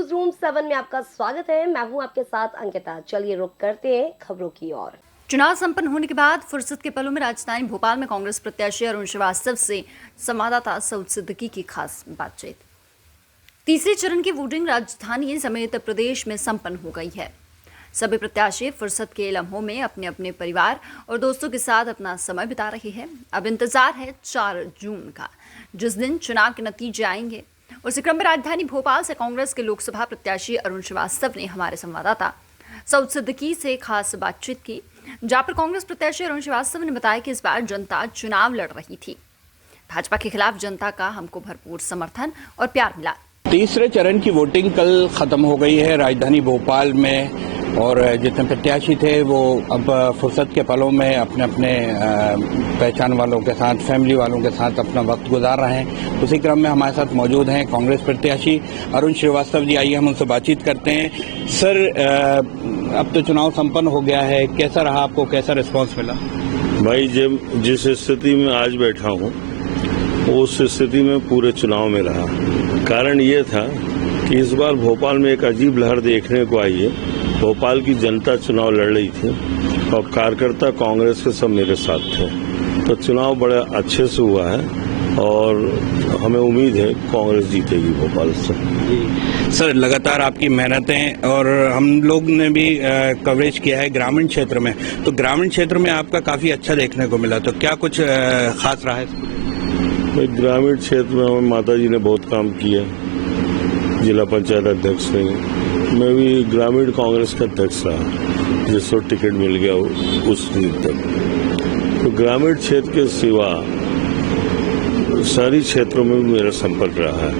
News room 7 में आपका स्वागत है। मैं हूं आपके साथ अंकिता। चलिए रुक करते हैं खबरों की ओर। चुनाव संपन्न होने के बाद फुर्सत के पलों में राजधानी भोपाल में कांग्रेस प्रत्याशी अरुण श्रीवास्तव से संवाददाता सऊद सिद्दीकी की खास बातचीत। तीसरे चरण की वोटिंग राजधानी समेत प्रदेश में संपन्न हो गई है। सभी प्रत्याशी फुर्सत के लम्हों में अपने अपने परिवार और दोस्तों के साथ अपना समय बिता रहे हैं। अब इंतजार है 4 जून का, जिस दिन चुनाव के नतीजे आएंगे। उसी क्रम में राजधानी भोपाल से कांग्रेस के लोकसभा प्रत्याशी अरुण श्रीवास्तव ने हमारे संवाददाता सऊद सिद्दीकी से खास बातचीत की, जहां पर कांग्रेस प्रत्याशी अरुण श्रीवास्तव ने बताया कि इस बार जनता चुनाव लड़ रही थी। भाजपा के खिलाफ जनता का हमको भरपूर समर्थन और प्यार मिला। तीसरे चरण की वोटिंग कल खत्म हो गई है राजधानी भोपाल में, और जितने प्रत्याशी थे वो अब फुर्सत के पलों में अपने अपने पहचान वालों के साथ, फैमिली वालों के साथ अपना वक्त गुजार रहे हैं। उसी क्रम में हमारे साथ मौजूद हैं कांग्रेस प्रत्याशी अरुण श्रीवास्तव जी। आइए हम उनसे बातचीत करते हैं। सर, अब तो चुनाव संपन्न हो गया है, कैसा रहा आपको, कैसा रिस्पांस मिला? भाई, जब जिस स्थिति में आज बैठा हूँ उस स्थिति में पूरे चुनाव में रहा। कारण ये था कि इस बार भोपाल में एक अजीब लहर देखने को आई है। भोपाल की जनता चुनाव लड़ रही थी और कार्यकर्ता कांग्रेस के सब मेरे साथ थे, तो चुनाव बड़े अच्छे से हुआ है और हमें उम्मीद है कांग्रेस जीतेगी भोपाल से। सर, लगातार आपकी मेहनतें, और हम लोग ने भी कवरेज किया है ग्रामीण क्षेत्र में, तो ग्रामीण क्षेत्र में आपका काफी अच्छा देखने को मिला, तो क्या कुछ खास रहा है? ग्रामीण क्षेत्र में हमें माता जी ने बहुत काम किया। जिला पंचायत अध्यक्ष रही, मैं भी ग्रामीण कांग्रेस का अध्यक्ष रहा, जिसको टिकट मिल गया उस दिन तक। तो ग्रामीण क्षेत्र के सिवा शहरी क्षेत्रों में भी मेरा संपर्क रहा है।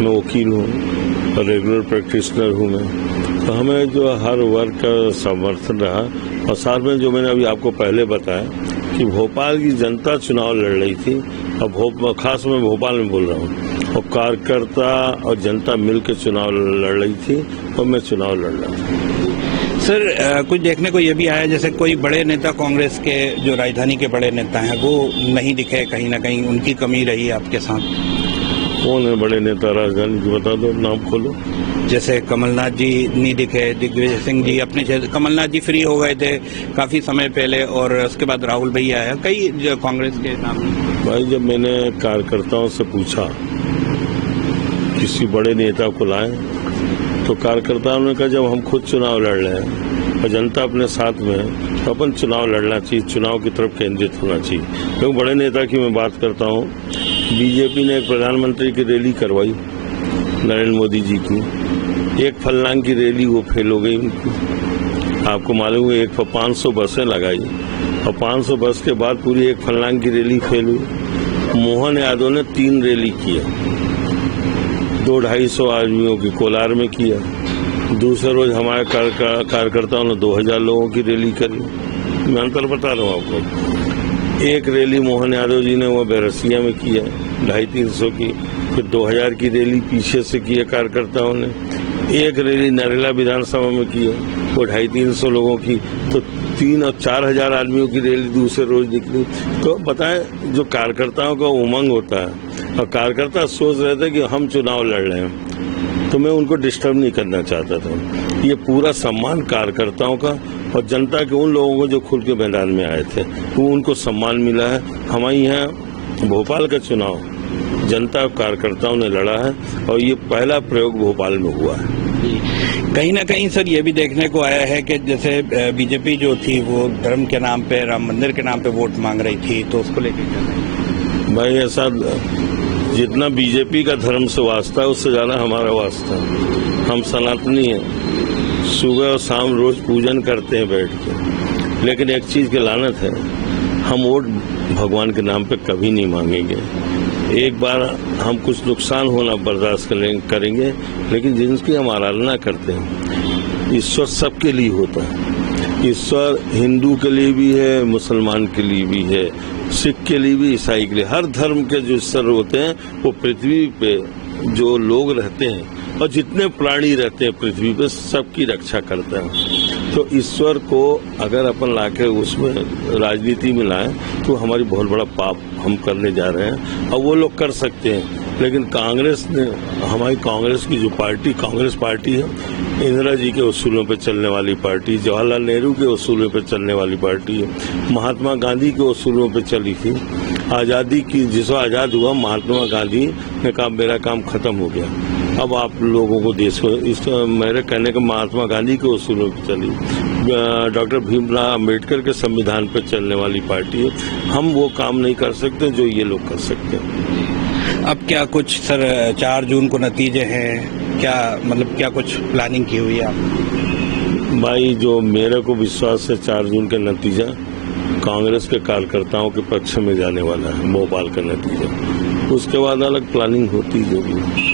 मैं वकील हूँ और रेगुलर प्रैक्टिशनर हूँ मैं, तो हमें जो हर वर्ग का समर्थन रहा। और साथ में जो मैंने अभी आपको पहले बताया कि भोपाल की जनता चुनाव लड़ रही थी, और खास मैं भोपाल में बोल रहा हूँ, और कार्यकर्ता और जनता मिलकर चुनाव लड़ रही थी और मैं चुनाव लड़ रहा था। सर, कुछ देखने को ये भी आया जैसे कोई बड़े नेता कांग्रेस के, जो राजधानी के बड़े नेता हैं, वो नहीं दिखे, कहीं ना कहीं उनकी कमी रही आपके साथ। कौन है बड़े नेता राजधानी की, बता दो, नाम खोलो। जैसे कमलनाथ जी नहीं दिखे, दिग्विजय सिंह जी अपने, कमलनाथ जी फ्री हो गए थे काफी समय पहले, और उसके बाद राहुल भैया आया, कई कांग्रेस के नाम। भाई, जब मैंने कार्यकर्ताओं से पूछा किसी बड़े नेता को लाएं, तो कार्यकर्ताओं ने कहा जब हम खुद चुनाव लड़ रहे हैं और जनता अपने साथ में है, तो अपन चुनाव लड़ना चाहिए, चुनाव की तरफ केंद्रित होना चाहिए। क्योंकि बड़े नेता की मैं बात करता हूँ, बीजेपी ने एक प्रधानमंत्री की रैली करवाई नरेंद्र मोदी जी की, एक फलनांग की रैली वो फेल हो गई उनकी। आपको मालूम है, 500 बसें लगाई और 500 बस के बाद पूरी एक फलनांग की रैली फेल हुई। मोहन यादव ने 3 रैली किया, 200-250 आदमियों की कोलार में किया। दूसरे रोज हमारे कार्यकर्ताओं ने 2000 लोगों की रैली करी। मैं अंतर बता रहा हूँ आपको। एक रैली मोहन यादव जी ने वो बैरसिया में किया 250-300 की, फिर 2000 की रैली पीछे से किया कार्यकर्ताओं ने। एक रैली नरेला विधानसभा में किया, वो 250-300 लोगों की, तो 3 और 4000 आदमियों की रैली दूसरे रोज निकली। तो बताएं, जो कार्यकर्ताओं का उमंग होता है, और कार्यकर्ता सोच रहे थे कि हम चुनाव लड़ रहे हैं, तो मैं उनको डिस्टर्ब नहीं करना चाहता था। ये पूरा सम्मान कार्यकर्ताओं का और जनता के उन लोगों को जो खुल के मैदान में आए थे, वो उनको सम्मान मिला है। हमारे यहाँ भोपाल का चुनाव जनता कार्यकर्ताओं ने लड़ा है और ये पहला प्रयोग भोपाल में हुआ है। कहीं ना कहीं सर ये भी देखने को आया है कि जैसे बीजेपी जो थी वो धर्म के नाम पे, राम मंदिर के नाम पे वोट मांग रही थी, तो उसको लेकर क्या? भाई, ऐसा जितना बीजेपी का धर्म से वास्ता है उससे ज्यादा हमारा वास्ता है। हम सनातनी हैं, सुबह और शाम रोज पूजन करते हैं बैठ के। लेकिन एक चीज की लानत है, हम वोट भगवान के नाम पे कभी नहीं मांगेंगे। एक बार हम कुछ नुकसान होना बर्दाश्त करेंगे, लेकिन जिनकी हम आराधना करते हैं, ईश्वर सबके लिए होता है। ईश्वर हिंदू के लिए भी है, मुसलमान के लिए भी है, सिख के लिए भी, ईसाई के लिए। हर धर्म के जो ईश्वर होते हैं वो पृथ्वी पे जो लोग रहते हैं और जितने प्राणी रहते हैं पृथ्वी पे, सबकी रक्षा करता है। तो ईश्वर को अगर अपन लाके उसमें राजनीति में लाएं तो हमारी बहुत बड़ा पाप हम करने जा रहे हैं। और वो लोग कर सकते हैं, लेकिन कांग्रेस ने, हमारी कांग्रेस की जो पार्टी, कांग्रेस पार्टी है, इंदिरा जी के उसूलों पर चलने वाली पार्टी, जवाहरलाल नेहरू के उसूलों पर चलने वाली पार्टी है, महात्मा गांधी के उसूलों पर चली थी। आज़ादी की, जिसको आज़ाद हुआ, महात्मा गांधी ने कहा मेरा काम खत्म हो गया, अब आप लोगों को देश को, इस मेरे कहने का महात्मा गांधी के उसूलों पर चली। डॉक्टर भीमराव अम्बेडकर के संविधान पर चलने वाली पार्टी है। हम वो काम नहीं कर सकते जो ये लोग कर सकते हैं। अब क्या कुछ सर 4 जून को नतीजे हैं, क्या मतलब क्या कुछ प्लानिंग की हुई है आप? भाई, जो मेरे को विश्वास है 4 जून के नतीजा कांग्रेस के कार्यकर्ताओं के पक्ष में जाने वाला है, भोपाल का नतीजा। उसके बाद अलग प्लानिंग होती होगी।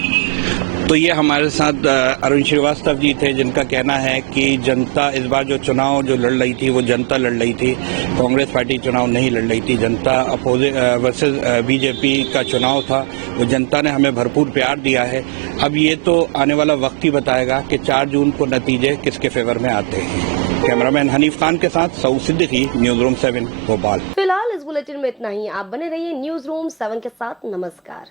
तो ये हमारे साथ अरुण श्रीवास्तव जी थे, जिनका कहना है कि जनता इस बार जो चुनाव जो लड़ रही थी वो जनता लड़ रही थी, कांग्रेस पार्टी चुनाव नहीं लड़ रही थी। जनता अपोजिट वर्सेस बीजेपी का चुनाव था, वो जनता ने हमें भरपूर प्यार दिया है। अब ये तो आने वाला वक्त ही बताएगा कि 4 जून को नतीजे किसके फेवर में आते हैं। कैमरामैन हनीफ खान के साथ सऊद सिद्दीकी, न्यूज रूम 7 भोपाल। फिलहाल इस बुलेटिन में इतना ही। आप बने रहिए न्यूज रूम 7 के साथ। नमस्कार।